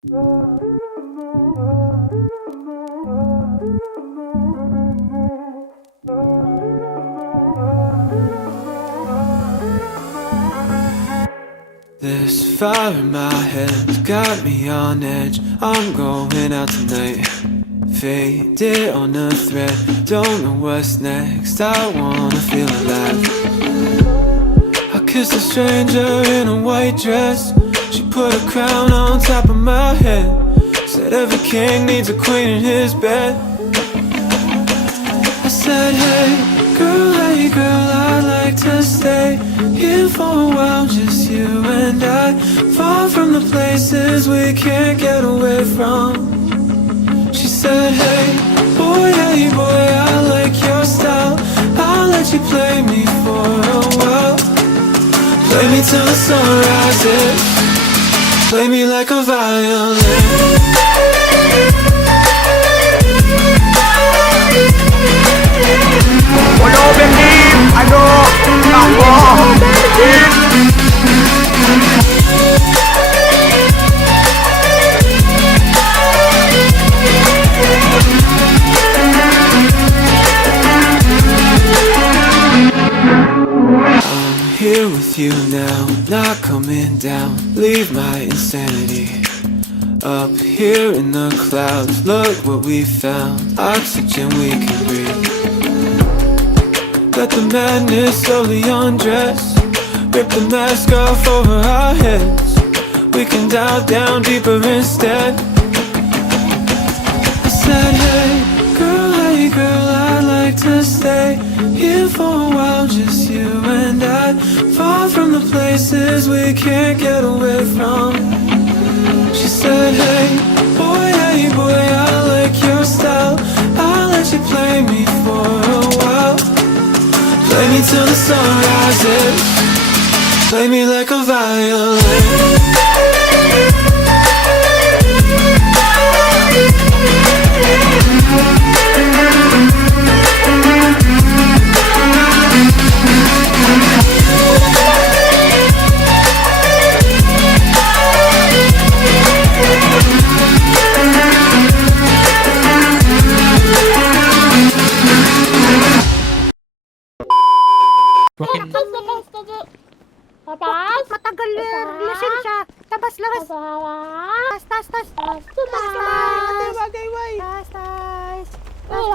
This fire in my head got me on edge. I'm going out tonight, faded on a thread. Don't know what's next, I wanna feel alive. I kissed a stranger in a white dress. She put a crown on top of my head, said every king needs a queen in his bed. I said, hey girl, I'd like to stay here for a while, just you and I, far from the places we can't get away from. She said, hey boy, I like your style, I'll let you play me for a while. Play me till the sun rises, play me like a violin. Hello, baby. Ano? Ako. I'm here with you now, not coming down. Leave my insanity up here in the clouds. Look what we found, oxygen we can breathe. Let the madness slowly undress, rip the mask off over our heads. We can dive down deeper instead. I said, hey girl, I'd like to stay here for a while, just you and I, far from the places we can't get away from. She said, hey boy, I like your style, I'll let you play me for a while. Play me till the sun rises, play me like a violin. Matagal yan. Relasyon siya. Tabas lakas. Tas. Tas. Tas. Tas. Tas. Tas. Tas. Tas. Tas.